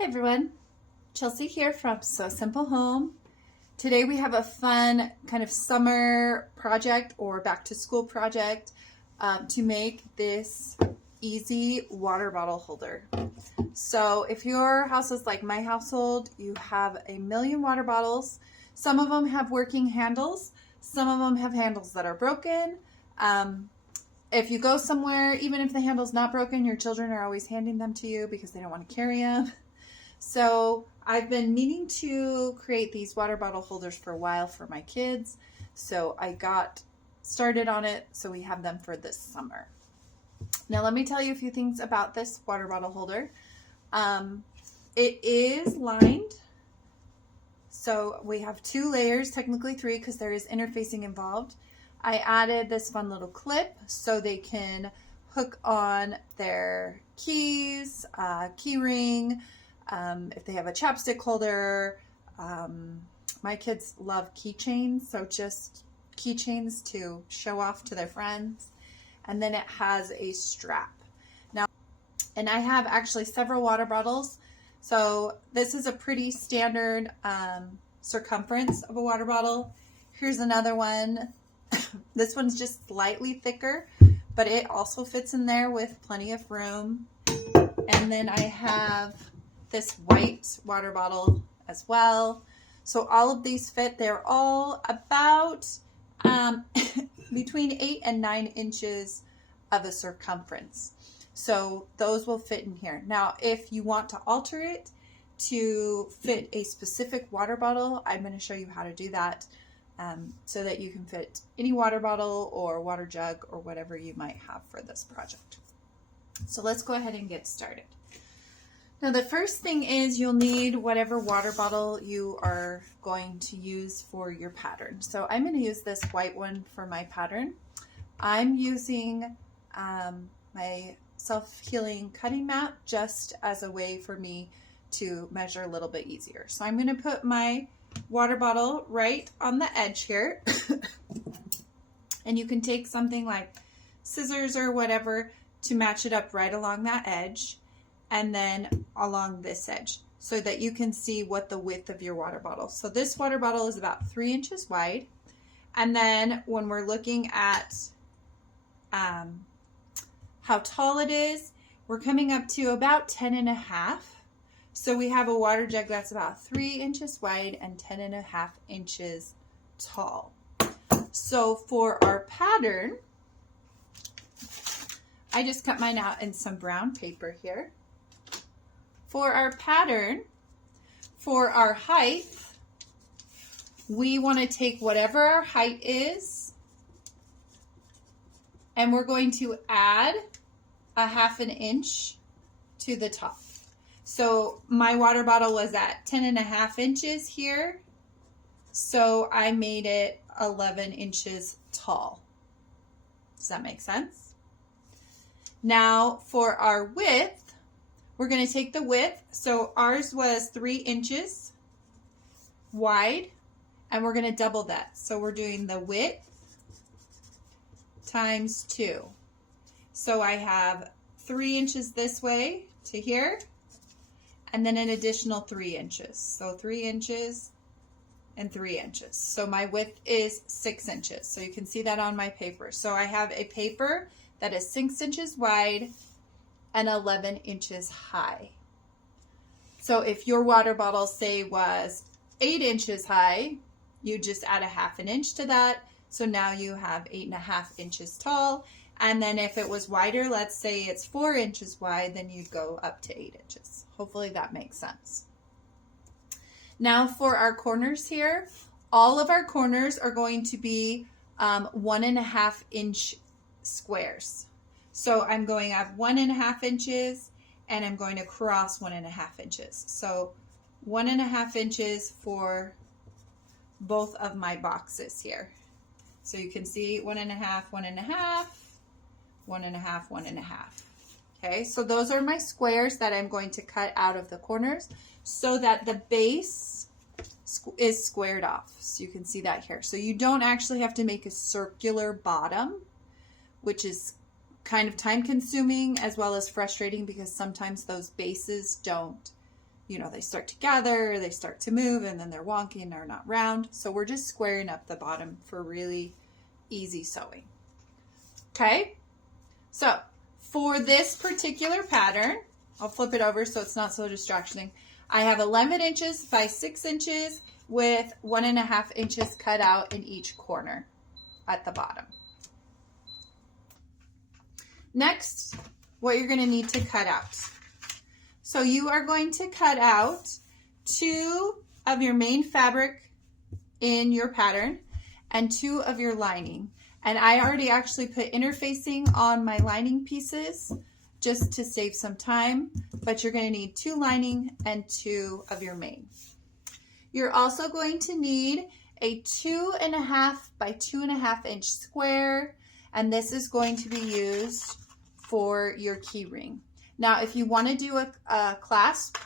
Hey everyone, Chelsea here from So Simple Home. Today we have a fun kind of summer project or back to school project to make this easy water bottle holder. So if your house is like my household, you have a million water bottles. Some of them have working handles. Some of them have handles that are broken. If you go somewhere, even if the handle's not broken, your children are always handing them to you because they don't want to carry them. So I've been meaning to create these water bottle holders for a while for my kids. So I got started on it. So we have them for this summer. Now let me tell you a few things about this water bottle holder. It is lined. So we have 2 layers, technically 3 because there is interfacing involved. I added this fun little clip so they can hook on their keys, key ring, if they have a chapstick holder. My kids love keychains, so just keychains to show off to their friends. And then it has a strap. Now, and I have actually several water bottles. So this is a pretty standard circumference of a water bottle. Here's another one. This one's just slightly thicker, but it also fits in there with plenty of room. And then I have this white water bottle as well. So all of these fit. They're all about between 8 and 9 inches of a circumference. So those will fit in here. Now, if you want to alter it to fit a specific water bottle, I'm going to show you how to do that so that you can fit any water bottle or water jug or whatever you might have for this project. So let's go ahead and get started. Now the first thing is you'll need whatever water bottle you are going to use for your pattern. So I'm going to use this white one for my pattern. I'm using my self-healing cutting mat just as a way for me to measure a little bit easier. So I'm going to put my water bottle right on the edge here. And you can take something like scissors or whatever to match it up right along that edge. And then along this edge so that you can see what the width of your water bottle. So this water bottle is about 3 inches wide. And then when we're looking at how tall it is, we're coming up to about 10.5. So we have a water jug that's about 3 inches wide and 10.5 inches tall. So for our pattern, I just cut mine out in some brown paper here. For our pattern, for our height, we want to take whatever our height is, and we're going to add a 1/2 inch to the top. So my water bottle was at 10.5 inches here, so I made it 11 inches tall. Does that make sense? Now for our width, we're going to take the width. So ours was 3 inches wide, and we're going to double that. So we're doing the width times 2. So I have 3 inches this way to here, and then an additional 3 inches. So 3 inches and 3 inches. So my width is 6 inches. So you can see that on my paper. So I have a paper that is 6 inches wide and 11 inches high. So if your water bottle, say, was 8 inches high, you just add a 1/2 inch to that. So now you have 8.5 inches tall. And then if it was wider, let's say it's 4 inches wide, then you'd go up to 8 inches. Hopefully that makes sense. Now for our corners here, all of our corners are going to be 1.5 inch squares. So I'm going up 1.5 inches, and I'm going to cross 1.5 inches. So 1.5 inches for both of my boxes here. So you can see 1.5, 1.5, 1.5, 1.5. Okay, so those are my squares that I'm going to cut out of the corners so that the base is squared off. So you can see that here. So you don't actually have to make a circular bottom, which is kind of time consuming as well as frustrating because sometimes those bases don't you know, they start to gather, they start to move, and then they're wonky and they're not round. So we're just squaring up the bottom for really easy sewing. Okay, so for this particular pattern, I'll flip it over so it's not so distracting. I have 11 inches by 6 inches with 1.5 inches cut out in each corner at the bottom. Next, what you're going to need to cut out. So you are going to cut out 2 of your main fabric in your pattern and 2 of your lining. And I already actually put interfacing on my lining pieces just to save some time, but you're going to need 2 lining and 2 of your main. You're also going to need a 2.5 by 2.5 inch square, and this is going to be used for your key ring. Now, if you want to do a clasp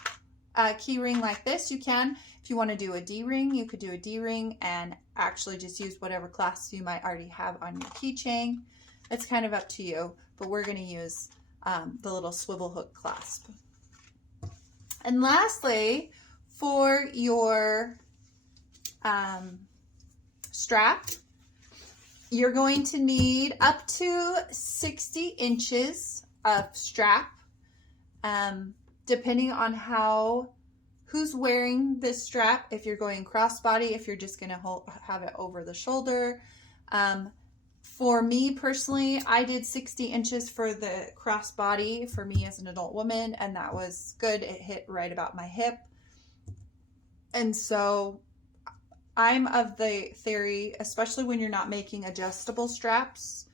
key ring like this, you can. If you want to do a D-ring, you could do a D-ring and actually just use whatever clasp you might already have on your keychain. It's kind of up to you, but we're going to use the little swivel hook clasp. And lastly, for your strap, you're going to need up to 60 inches of strap, depending on who's wearing this strap. If you're going crossbody, if you're just going to have it over the shoulder. For me personally, I did 60 inches for the crossbody for me as an adult woman, and that was good. It hit right about my hip. And so I'm of the theory, especially when you're not making adjustable straps.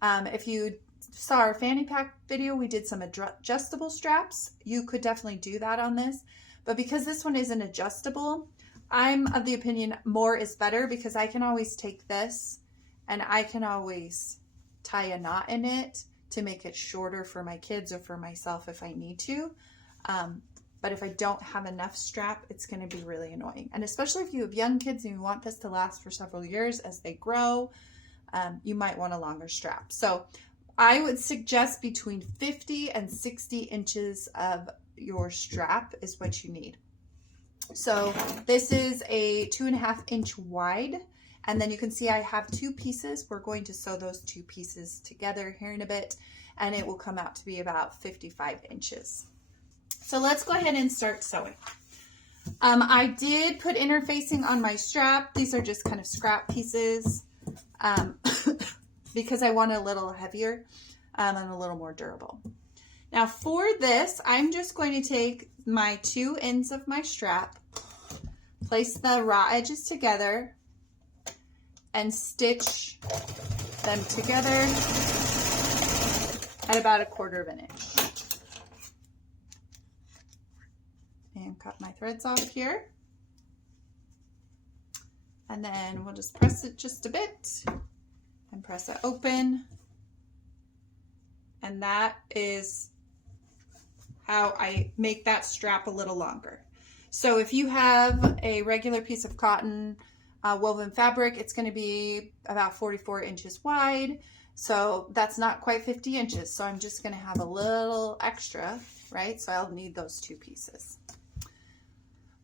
If you saw our fanny pack video, we did some adjustable straps. You could definitely do that on this. But because this one isn't adjustable, I'm of the opinion more is better, because I can always take this and I can always tie a knot in it to make it shorter for my kids or for myself if I need to. But if I don't have enough strap, it's going to be really annoying. And especially if you have young kids and you want this to last for several years as they grow, you might want a longer strap. So I would suggest between 50 and 60 inches of your strap is what you need. So this is a 2.5 inch wide. And then you can see I have 2 pieces. We're going to sew those 2 pieces together here in a bit, and it will come out to be about 55 inches. So let's go ahead and start sewing. I did put interfacing on my strap. These are just kind of scrap pieces because I want it a little heavier and a little more durable. Now for this, I'm just going to take my 2 ends of my strap, place the raw edges together, and stitch them together at about 1/4 inch. And cut my threads off here. And then we'll just press it just a bit and press it open. And that is how I make that strap a little longer. So if you have a regular piece of cotton woven fabric, it's going to be about 44 inches wide. So that's not quite 50 inches. So I'm just going to have a little extra, right? So I'll need those 2 pieces.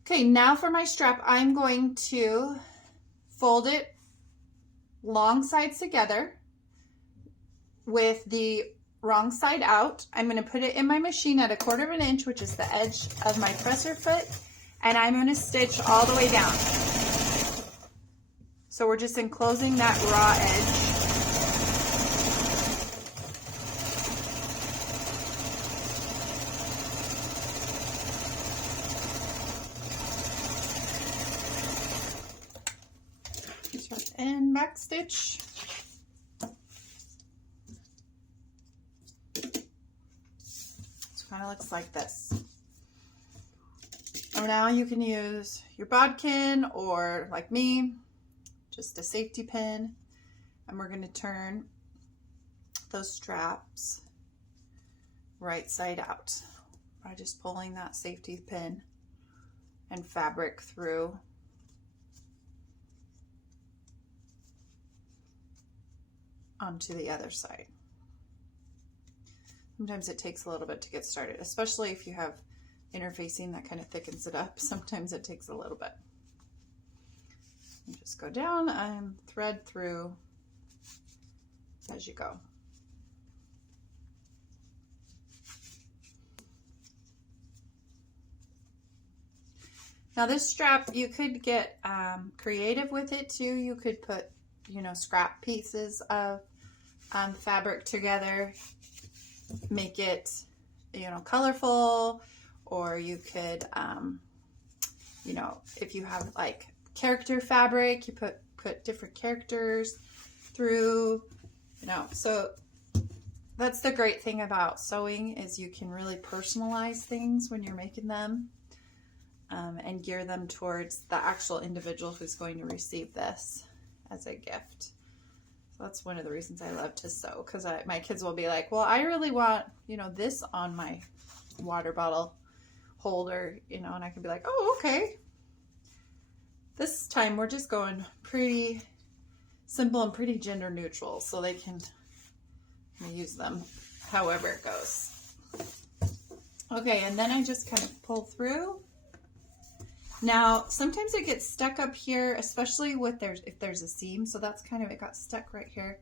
Okay, now for my strap, I'm going to fold it long sides together with the wrong side out. I'm going to put it in my machine at 1/4 inch, which is the edge of my presser foot, and I'm going to stitch all the way down. So we're just enclosing that raw edge. And back stitch. So kind of looks like this. And now you can use your bodkin or, like me, just a safety pin. And we're going to turn those straps right side out by just pulling that safety pin and fabric through. Onto the other side. Sometimes it takes a little bit to get started, especially if you have interfacing that kind of thickens it up. Sometimes it takes a little bit. You just go down and thread through as you go. Now this strap, you could get creative with it too. You could put, you know, scrap pieces of fabric together, make it, you know, colorful, or you could, you know, if you have like character fabric, you put different characters through, you know. So that's the great thing about sewing, is you can really personalize things when you're making them. And gear them towards the actual individual who's going to receive this as a gift. So that's one of the reasons I love to sew, because my kids will be like, well, I really want, you know, this on my water bottle holder, you know, and I can be like, oh, okay. This time we're just going pretty simple and pretty gender neutral, so they can use them however it goes. Okay, and then I just kind of pull through. Now, sometimes it gets stuck up here, especially with if there's a seam. So that's kind of, it got stuck right here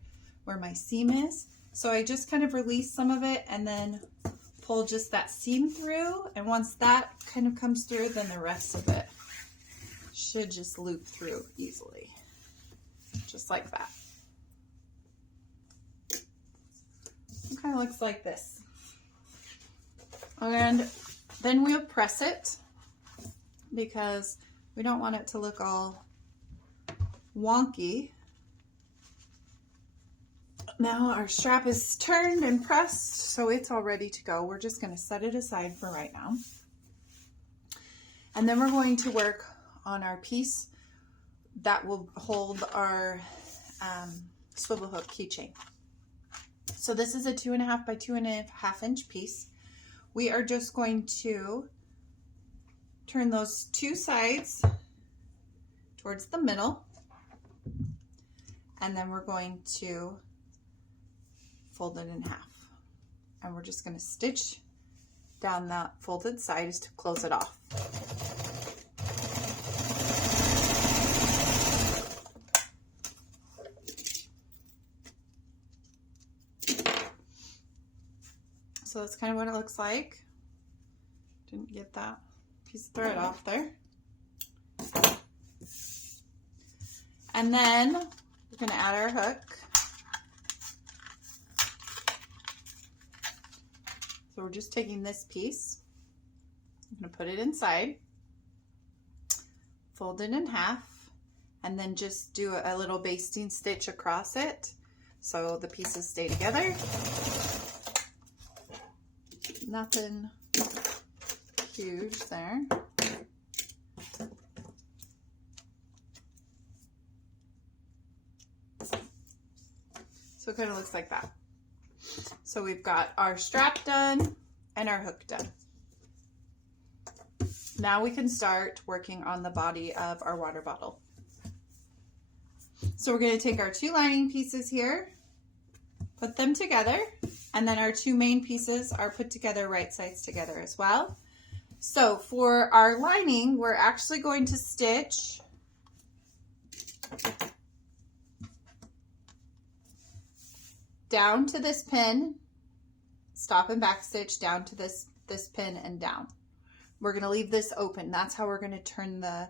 where my seam is. So I just kind of release some of it and then pull just that seam through. And once that kind of comes through, then the rest of it should just loop through easily. Just like that. It kind of looks like this. And then we'll press it, because we don't want it to look all wonky. Now our strap is turned and pressed, so it's all ready to go. We're just going to set it aside for right now. And then we're going to work on our piece that will hold our swivel hook keychain. So this is a 2.5 by 2.5 inch piece. We are just going to turn those two sides towards the middle, and then we're going to fold it in half. And we're just going to stitch down that folded sides to close it off. So that's kind of what it looks like. Didn't get that piece of thread off there. And then we're going to add our hook. So we're just taking this piece, I'm going to put it inside, fold it in half, and then just do a little basting stitch across it so the pieces stay together. Nothing huge there. So it kind of looks like that. So we've got our strap done and our hook done. Now we can start working on the body of our water bottle. So we're going to take our two lining pieces here, put them together, and then our two main pieces are put together right sides together as well. So for our lining, we're actually going to stitch down to this pin, stop and back stitch down to this pin and down. We're going to leave this open. That's how we're going to turn the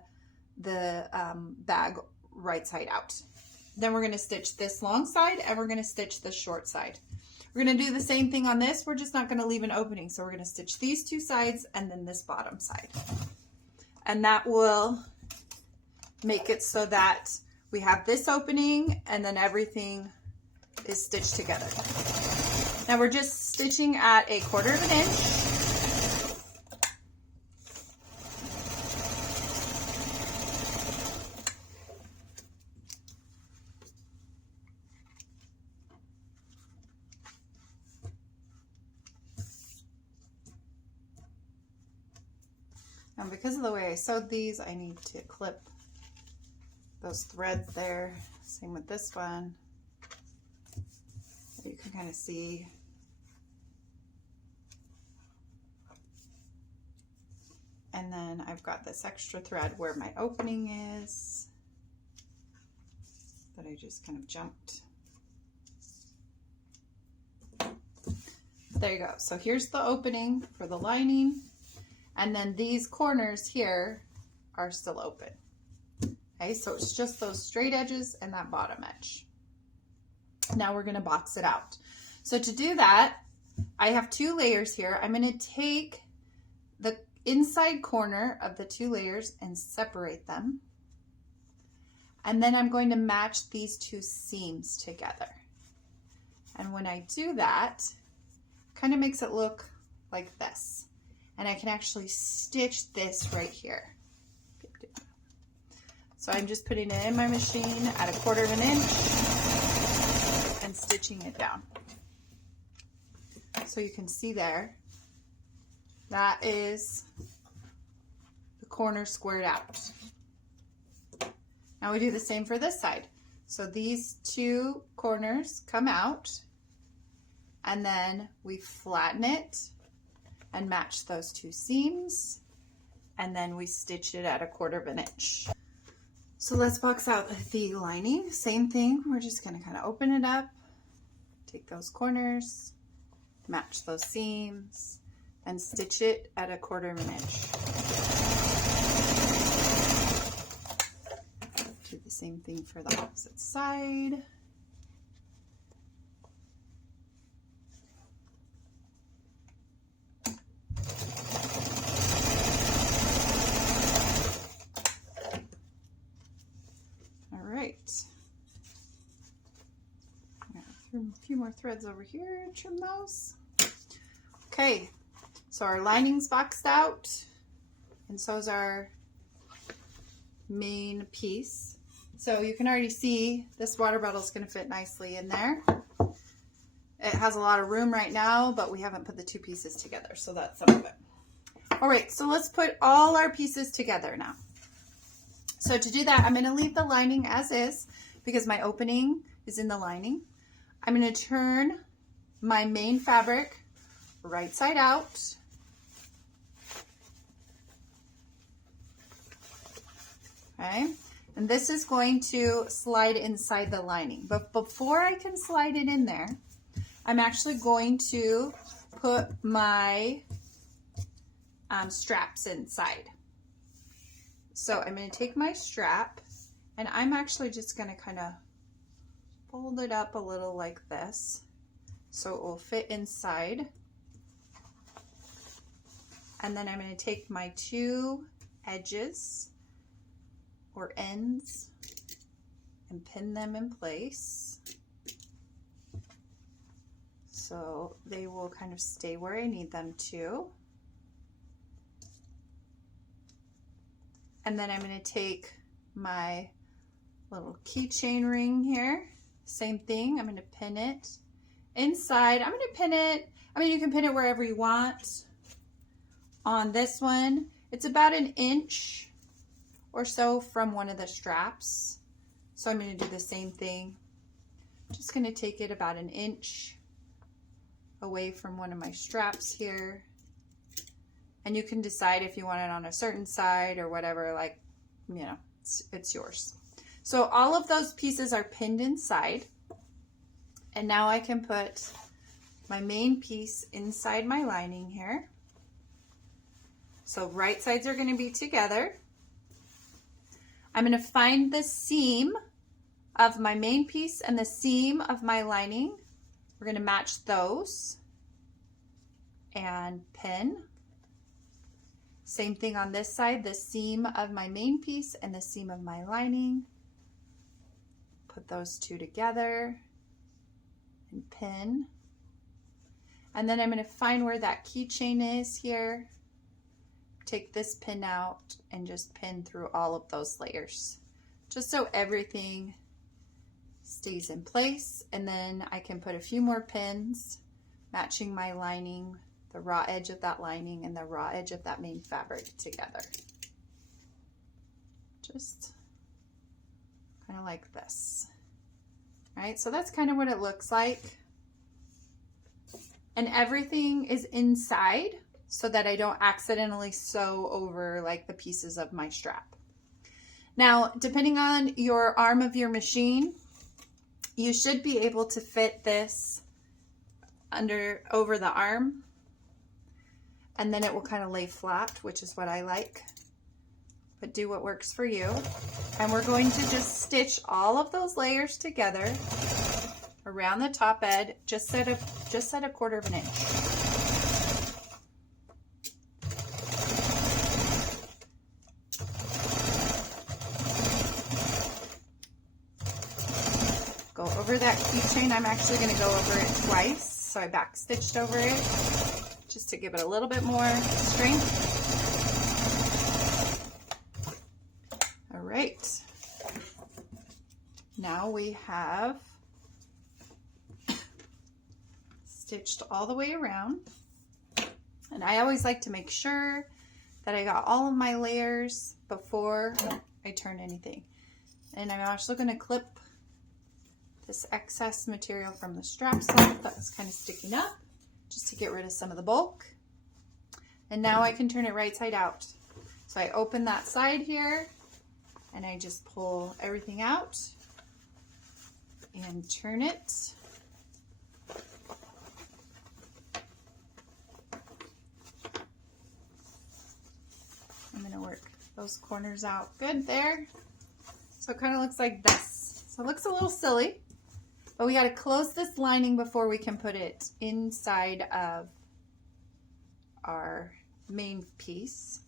bag right side out. Then we're going to stitch this long side and we're going to stitch the short side. We're going to do the same thing on this. We're just not going to leave an opening. So we're going to stitch these two sides and then this bottom side. And that will make it so that we have this opening and then everything is stitched together. Now we're just stitching at 1/4 of an inch. And because of the way I sewed these, I need to clip those threads there. Same with this one. You can kind of see. And then I've got this extra thread where my opening is that I just kind of jumped. There you go. So here's the opening for the lining. And then these corners here are still open. Okay, so it's just those straight edges and that bottom edge. Now we're gonna box it out. So to do that, I have 2 layers here. I'm gonna take the inside corner of the 2 layers and separate them. And then I'm going to match these 2 seams together. And when I do that, kind of makes it look like this. And I can actually stitch this right here. So I'm just putting it in my machine at 1/4 of an inch and stitching it down. So you can see there, that is the corner squared out. Now we do the same for this side. So these 2 corners come out, and then we flatten it and match those 2 seams, and then we stitch it at 1/4 of an inch. So let's box out the lining. Same thing, we're just gonna kind of open it up, take those corners, match those seams, and stitch it at 1/4 of an inch. Do the same thing for the opposite side. All right. A few more threads over here and trim those. Okay, so our lining's boxed out, and so is our main piece. So you can already see this water bottle is going to fit nicely in there. It has a lot of room right now, but we haven't put the 2 pieces together, so that's some of it. All right, so let's put all our pieces together now. So to do that, I'm going to leave the lining as is because my opening is in the lining. I'm going to turn my main fabric right side out. Okay, and this is going to slide inside the lining. But before I can slide it in there, I'm actually going to put my straps inside. So I'm going to take my strap, and I'm actually just going to kind of fold it up a little like this so it will fit inside. And then I'm going to take my 2 edges or ends and pin them in place so they will kind of stay where I need them to. And then I'm going to take my little keychain ring here. Same thing, I'm going to pin it inside. I'm going to pin it, I mean, you can pin it wherever you want. On this one, it's about 1 inch or so from one of the straps. So I'm going to do the same thing. Just going to take it about 1 inch away from one of my straps here. And you can decide if you want it on a certain side or whatever, like, you know, it's yours. So all of those pieces are pinned inside. And now I can put my main piece inside my lining here. So right sides are going to be together. I'm going to find the seam of my main piece and the seam of my lining. We're going to match those and pin. Same thing on this side, the seam of my main piece and the seam of my lining. Put those 2 together and pin. And then I'm going to find where that keychain is here. Take this pin out and just pin through all of those layers, just so everything stays in place. And then I can put a few more pins matching my lining, the raw edge of that lining and the raw edge of that main fabric together. Just kind of like this. All right, so that's kind of what it looks like. And everything is inside so that I don't accidentally sew over like the pieces of my strap. Now, depending on your arm of your machine, you should be able to fit this over the arm, and then it will kind of lay flat, which is what I like. But do what works for you. And we're going to just stitch all of those layers together around the top edge, just at a 1/4 of an inch. Go over that keychain. I'm actually going to go over it twice, so I back stitched over it just to give it a little bit more strength. All right. Now we have stitched all the way around, and I always like to make sure that I got all of my layers before I turn anything. And I'm also going to clip this excess material from the straps off that was kind of sticking up, just to get rid of some of the bulk. And now I can turn it right side out. So I open that side here, and I just pull everything out and turn it. I'm going to work those corners out good there. So it kind of looks like this. So it looks a little silly, but we got to close this lining before we can put it inside of our main piece.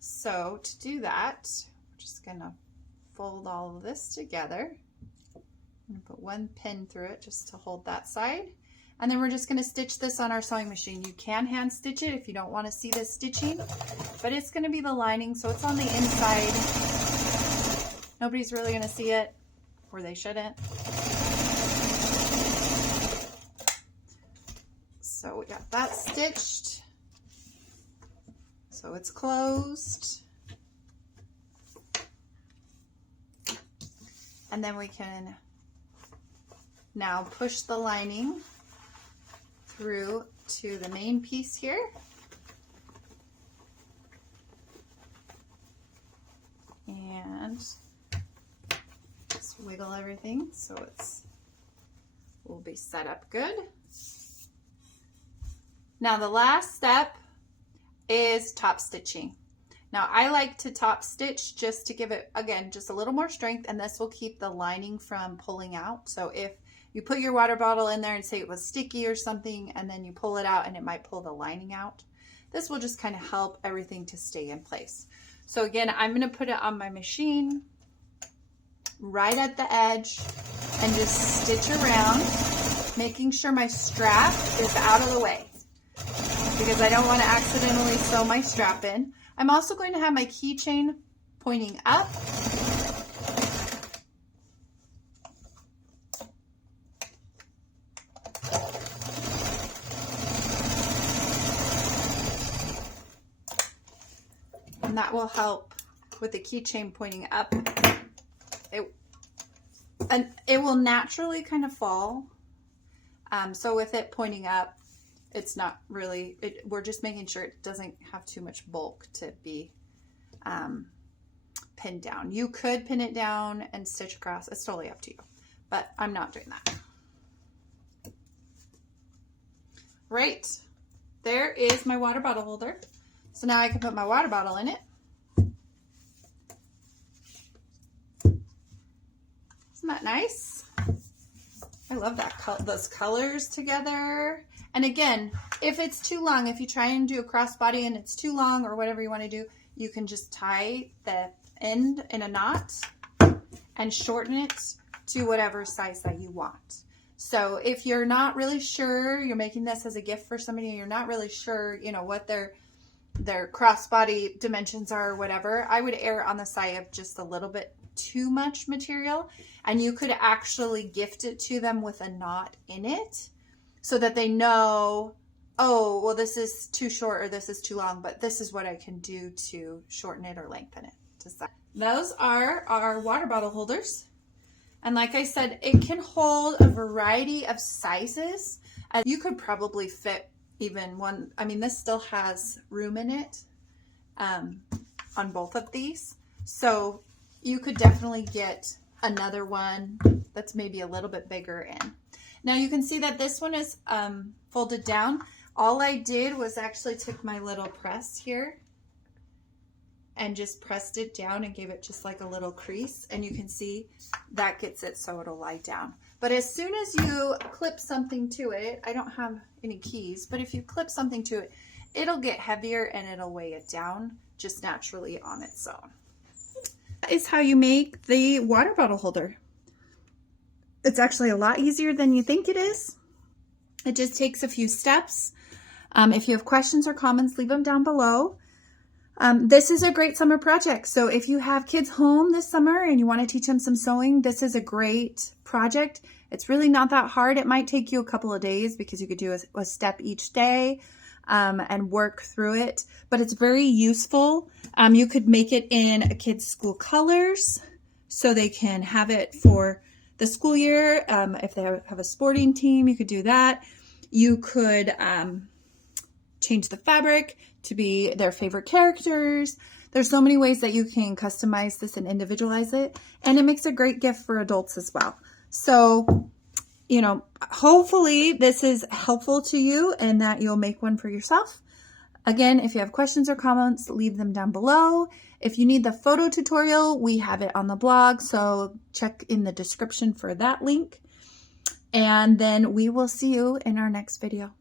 So to do that, we're just going to fold all of this together. I'm going to put one pin through it just to hold that side. And then we're just going to stitch this on our sewing machine. You can hand stitch it if you don't want to see this stitching, but it's going to be the lining, so it's on the inside. Nobody's really going to see it, or they shouldn't. So we got that stitched. So it's closed. And then we can now push the lining through to the main piece here. And just wiggle everything so will be set up good. Now the last step is top stitching. Now I like to top stitch just to give it, again, just a little more strength, and this will keep the lining from pulling out. So if you put your water bottle in there and say it was sticky or something, and then you pull it out and it might pull the lining out, this will just kind of help everything to stay in place. So again, I'm going to put it on my machine right at the edge and just stitch around, making sure my strap is out of the way, because I don't want to accidentally sew my strap in. I'm also going to have my keychain pointing up. And that will help with the keychain pointing up. It will naturally kind of fall. So with it pointing up, it's not really, we're just making sure it doesn't have too much bulk to be pinned down. You could pin it down and stitch across. It's totally up to you, but I'm not doing that. Right, there is my water bottle holder. So now I can put my water bottle in it. Isn't that nice? I love that, those colors together. And again, if it's too long, if you try and do a crossbody and it's too long or whatever you want to do, you can just tie the end in a knot and shorten it to whatever size that you want. So if you're not really sure, you're making this as a gift for somebody, and you're not really sure, you know, what their crossbody dimensions are or whatever, I would err on the side of just a little bit too much material, and you could actually gift it to them with a knot in it so that they know, oh, well, this is too short or this is too long, but this is what I can do to shorten it or lengthen it. Those are our water bottle holders. And like I said, it can hold a variety of sizes. You could probably fit even one. I mean, this still has room in it on both of these. So you could definitely get another one that's maybe a little bit bigger in. Now you can see that this one is folded down. All I did was actually took my little press here and just pressed it down and gave it just like a little crease. And you can see that gets it so it'll lie down. But as soon as you clip something to it, I don't have any keys, but if you clip something to it, it'll get heavier and it'll weigh it down just naturally on its own. That is how you make the water bottle holder. It's actually a lot easier than you think it is. It just takes a few steps. If you have questions or comments, leave them down below. This is a great summer project. So if you have kids home this summer and you want to teach them some sewing, this is a great project. It's really not that hard. It might take you a couple of days because you could do a step each day and work through it, but it's very useful. You could make it in a kid's school colors so they can have it for the school year. If they have a sporting team, you could do that. You could change the fabric to be their favorite characters. There's so many ways that you can customize this and individualize it, and it makes a great gift for adults as well. So, you know, hopefully this is helpful to you and that you'll make one for yourself. Again, if you have questions or comments, leave them down below. If you need the photo tutorial, we have it on the blog, so check in the description for that link. And then we will see you in our next video.